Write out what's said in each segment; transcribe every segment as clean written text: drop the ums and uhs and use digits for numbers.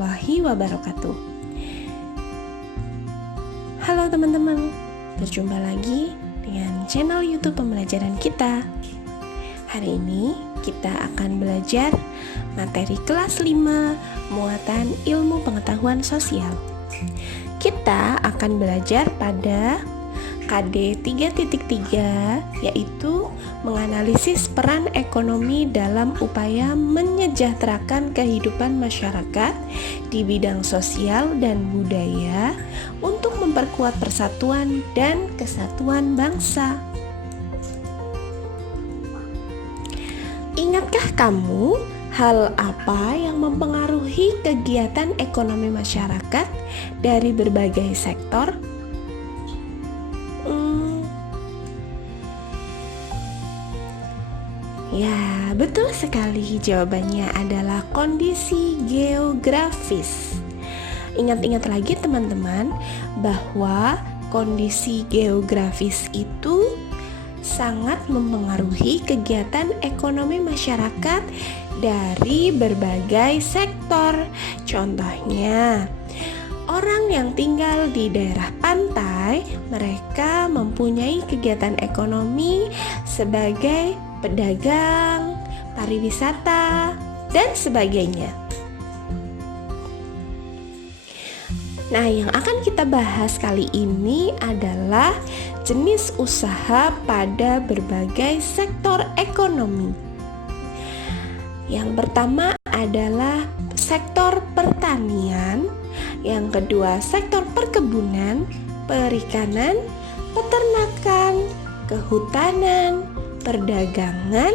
warahmatullahi wabarakatuh. Halo teman-teman, berjumpa lagi dengan channel YouTube pembelajaran kita. Hari ini kita akan belajar materi kelas 5 muatan ilmu pengetahuan sosial. Kita akan belajar pada KD 3.3, yaitu menganalisis peran ekonomi dalam upaya menyejahterakan kehidupan masyarakat di bidang sosial dan budaya untuk memperkuat persatuan dan kesatuan bangsa. Ingatkah kamu hal apa yang mempengaruhi kegiatan ekonomi masyarakat dari berbagai sektor? Ya, betul sekali. Jawabannya adalah kondisi geografis. Ingat-ingat lagi teman-teman, bahwa kondisi geografis itu sangat mempengaruhi kegiatan ekonomi masyarakat dari berbagai sektor. Contohnya, orang yang tinggal di daerah pantai, mereka mempunyai kegiatan ekonomi sebagai pedagang, pariwisata, dan sebagainya. Nah, yang akan kita bahas kali ini adalah jenis usaha pada berbagai sektor ekonomi. Yang pertama adalah sektor pertanian, yang kedua sektor perkebunan, perikanan, peternakan, kehutanan, perdagangan,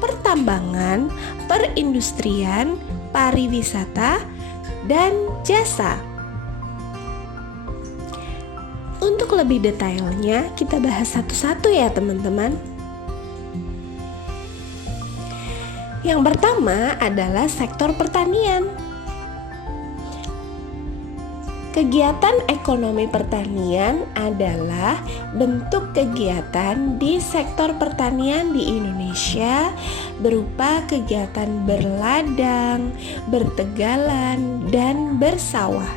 pertambangan, perindustrian, pariwisata, dan jasa. Untuk lebih detailnya, kita bahas satu-satu ya teman-teman. Yang pertama adalah sektor pertanian. Kegiatan ekonomi pertanian adalah bentuk kegiatan di sektor pertanian di Indonesia berupa kegiatan berladang, bertegalan, dan bersawah.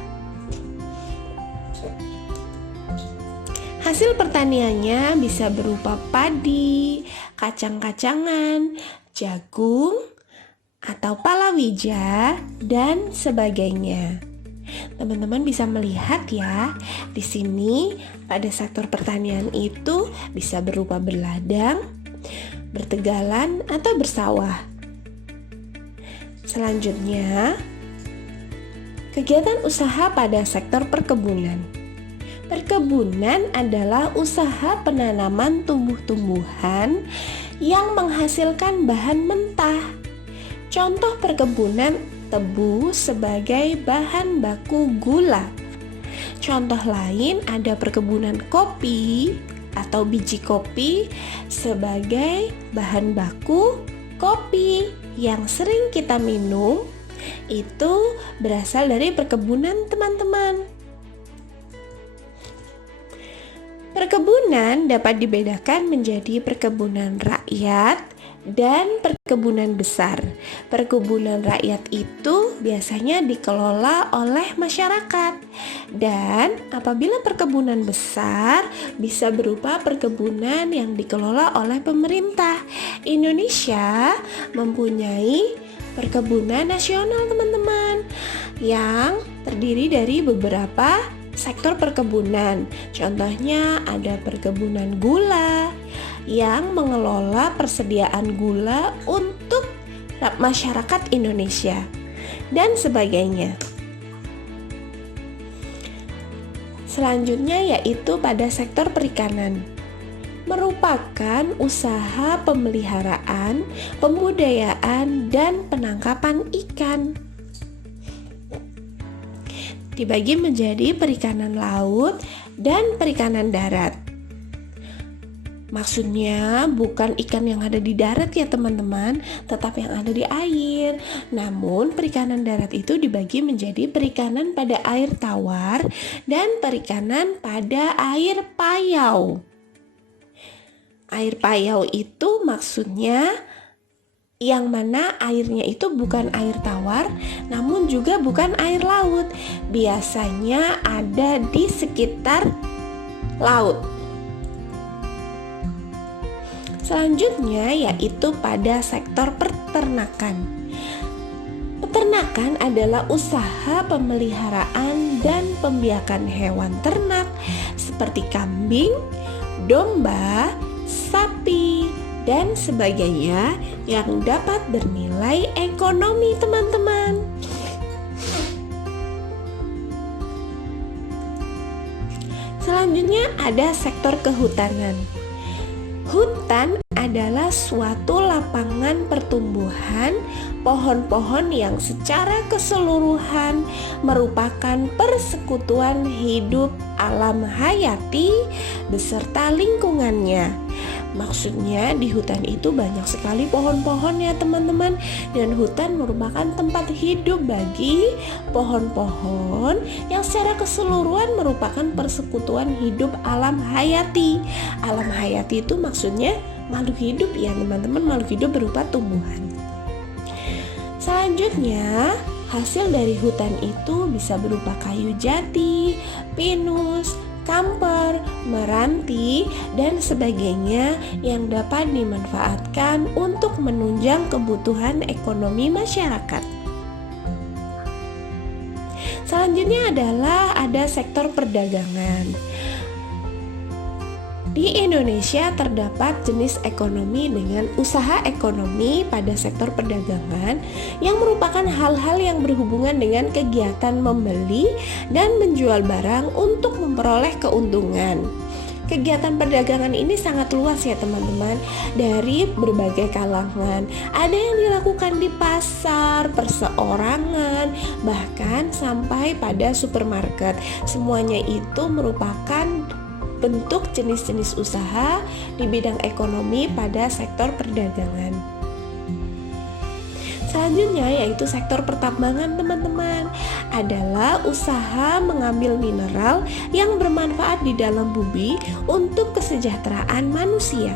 Hasil pertaniannya bisa berupa padi, kacang-kacangan, jagung, atau palawija, dan sebagainya. Teman-teman bisa melihat ya, di sini pada sektor pertanian itu bisa berupa berladang, bertegalan, atau bersawah. Selanjutnya, kegiatan usaha pada sektor perkebunan. Perkebunan adalah usaha penanaman tumbuh-tumbuhan yang menghasilkan bahan mentah. Contoh perkebunan tebu sebagai bahan baku gula. Contoh lain ada perkebunan kopi atau biji kopi sebagai bahan baku kopi yang sering kita minum. Itu berasal dari perkebunan teman-teman. Perkebunan dapat dibedakan menjadi perkebunan rakyat dan perkebunan besar. Perkebunan rakyat itu biasanya dikelola oleh masyarakat. Dan apabila perkebunan besar bisa berupa perkebunan yang dikelola oleh pemerintah. Indonesia mempunyai perkebunan nasional teman-teman, yang terdiri dari beberapa sektor perkebunan. Contohnya ada perkebunan gula yang mengelola persediaan gula untuk masyarakat Indonesia dan sebagainya. Selanjutnya yaitu pada sektor perikanan, merupakan usaha pemeliharaan, pembudayaan, dan penangkapan ikan. Dibagi menjadi perikanan laut dan perikanan darat. Maksudnya bukan ikan yang ada di darat ya teman-teman, tetapi yang ada di air. Namun perikanan darat itu dibagi menjadi perikanan pada air tawar dan perikanan pada air payau. Air payau itu maksudnya yang mana airnya itu bukan air tawar, namun juga bukan air laut. Biasanya ada di sekitar laut. Selanjutnya yaitu pada sektor peternakan. Peternakan adalah usaha pemeliharaan dan pembiakan hewan ternak seperti kambing, domba, sapi, dan sebagainya yang dapat bernilai ekonomi, teman-teman. Selanjutnya ada sektor kehutanan. Hutan adalah suatu lapangan pertumbuhan pohon-pohon yang secara keseluruhan merupakan persekutuan hidup alam hayati beserta lingkungannya. Maksudnya di hutan itu banyak sekali pohon-pohon ya teman-teman, dan hutan merupakan tempat hidup bagi pohon-pohon yang secara keseluruhan merupakan persekutuan hidup alam hayati. Alam hayati itu maksudnya makhluk hidup ya teman-teman, makhluk hidup berupa tumbuhan. Selanjutnya, hasil dari hutan itu bisa berupa kayu jati, pinus, kamper, meranti, dan sebagainya yang dapat dimanfaatkan untuk menunjang kebutuhan ekonomi masyarakat. Selanjutnya adalah ada sektor perdagangan. Di Indonesia terdapat jenis ekonomi dengan usaha ekonomi pada sektor perdagangan yang merupakan hal-hal yang berhubungan dengan kegiatan membeli dan menjual barang untuk memperoleh keuntungan. Kegiatan perdagangan ini sangat luas ya teman-teman, dari berbagai kalangan. Ada yang dilakukan di pasar, perseorangan, bahkan sampai pada supermarket. Semuanya itu merupakan bentuk jenis-jenis usaha di bidang ekonomi pada sektor perdagangan. Selanjutnya yaitu sektor pertambangan teman-teman, adalah usaha mengambil mineral yang bermanfaat di dalam bumi untuk kesejahteraan manusia.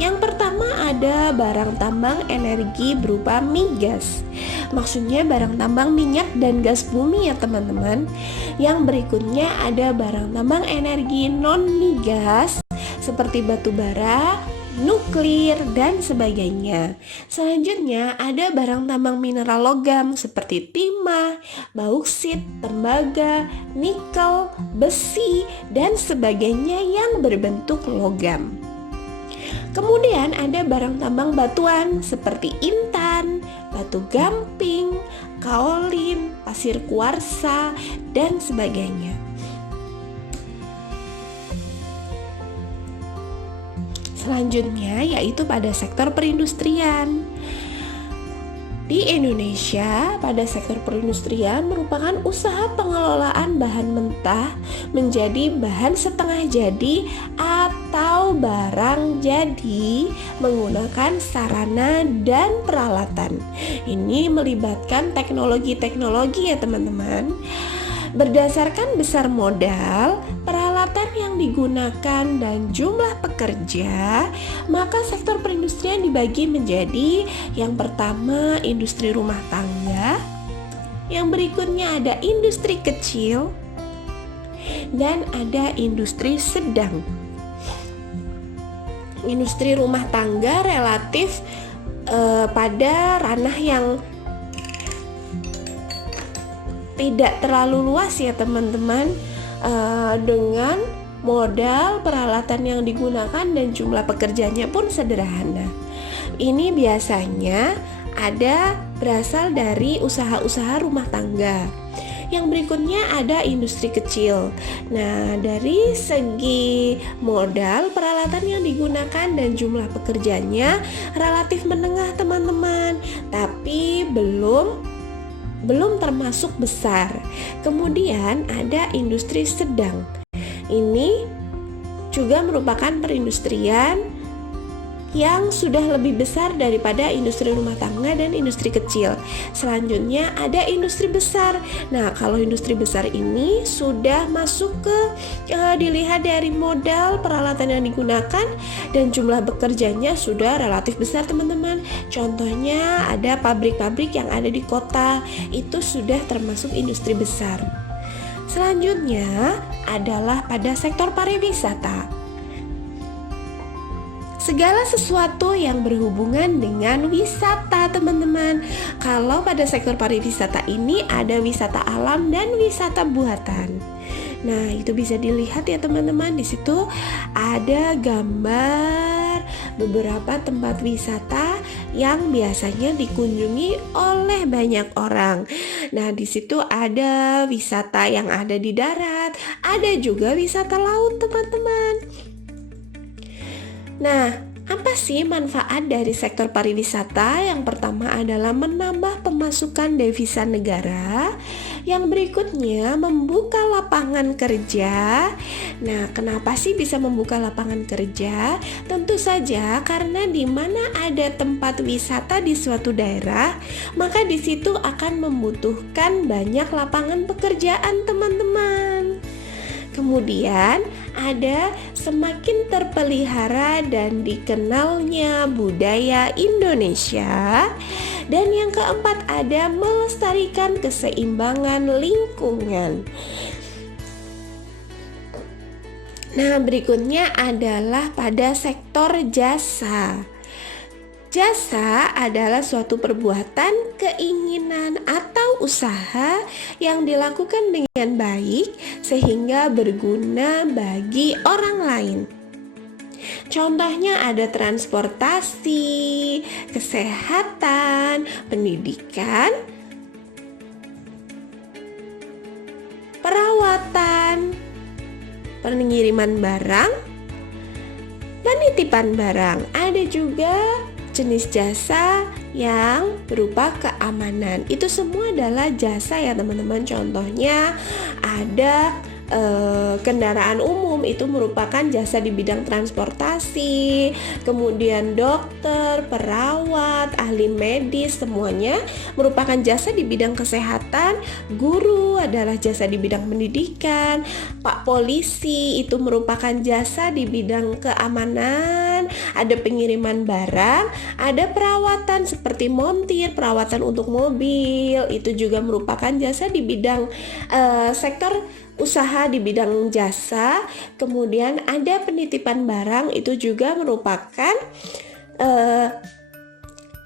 Yang pertama ada barang tambang energi berupa migas. Maksudnya barang tambang minyak dan gas bumi ya teman-teman. Yang berikutnya ada barang tambang energi non migas seperti batu bara, nuklir, dan sebagainya. Selanjutnya ada barang tambang mineral logam seperti timah, bauksit, tembaga, nikel, besi, dan sebagainya yang berbentuk logam. Kemudian ada barang tambang batuan seperti intan, batu gamping, kaolin, pasir kuarsa, dan sebagainya. Selanjutnya yaitu pada sektor perindustrian. Di Indonesia, pada sektor perindustrian merupakan usaha pengelolaan bahan mentah menjadi bahan setengah jadi atau barang jadi menggunakan sarana dan peralatan. Ini melibatkan teknologi-teknologi ya teman-teman. Berdasarkan besar modal, peralatan yang digunakan, dan jumlah pekerja, maka sektor perindustrian dibagi menjadi yang pertama industri rumah tangga, yang berikutnya ada industri kecil, dan ada industri sedang. Industri rumah tangga relatif pada ranah yang tidak terlalu luas ya teman-teman, dengan modal peralatan yang digunakan dan jumlah pekerjanya pun sederhana. Ini biasanya ada berasal dari usaha-usaha rumah tangga. Yang berikutnya ada industri kecil. Nah, dari segi modal, peralatan yang digunakan dan jumlah pekerjanya relatif menengah teman-teman, tapi belum termasuk besar. Kemudian ada industri sedang. Ini juga merupakan perindustrian yang sudah lebih besar daripada industri rumah tangga dan industri kecil. Selanjutnya ada industri besar. Nah, kalau industri besar ini sudah masuk ke dilihat dari modal peralatan yang digunakan dan jumlah bekerjanya sudah relatif besar, teman-teman. Contohnya ada pabrik-pabrik yang ada di kota, itu sudah termasuk industri besar. Selanjutnya adalah pada sektor pariwisata. Segala sesuatu yang berhubungan dengan wisata, teman-teman. Kalau pada sektor pariwisata ini ada wisata alam dan wisata buatan. Nah, itu bisa dilihat ya teman-teman. Di situ ada gambar beberapa tempat wisata yang biasanya dikunjungi oleh banyak orang. Nah, di situ ada wisata yang ada di darat, ada juga wisata laut, teman-teman. Nah, apa sih manfaat dari sektor pariwisata? Yang pertama adalah menambah pemasukan devisa negara. Yang berikutnya membuka lapangan kerja. Nah, kenapa sih bisa membuka lapangan kerja? Tentu saja karena di mana ada tempat wisata di suatu daerah, maka di situ akan membutuhkan banyak lapangan pekerjaan, teman-teman. Kemudian ada semakin terpelihara dan dikenalnya budaya Indonesia. Dan yang keempat ada melestarikan keseimbangan lingkungan. Nah, berikutnya adalah pada sektor jasa. Jasa adalah suatu perbuatan, keinginan, atau usaha yang dilakukan dengan baik sehingga berguna bagi orang lain. Contohnya ada transportasi, kesehatan, pendidikan, perawatan, pengiriman barang, penitipan barang. Ada juga jenis jasa yang berupa keamanan. Itu semua adalah jasa ya teman-teman. Contohnya ada kendaraan umum, itu merupakan jasa di bidang transportasi. Kemudian dokter, perawat, ahli medis, semuanya merupakan jasa di bidang kesehatan. Guru adalah jasa di bidang pendidikan. Pak polisi itu merupakan jasa di bidang keamanan. Ada pengiriman barang, ada perawatan seperti montir, perawatan untuk mobil, itu juga merupakan jasa di bidang sektor usaha di bidang jasa. Kemudian ada penitipan barang, itu juga merupakan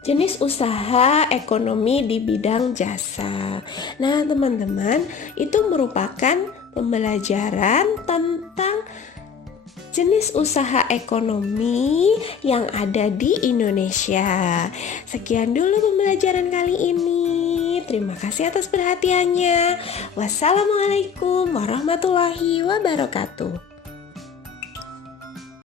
jenis usaha ekonomi di bidang jasa. Nah, teman-teman, itu merupakan pembelajaran tentang jenis usaha ekonomi yang ada di Indonesia. Sekian dulu pembelajaran kali ini. Terima kasih atas perhatiannya. Wassalamualaikum warahmatullahi wabarakatuh.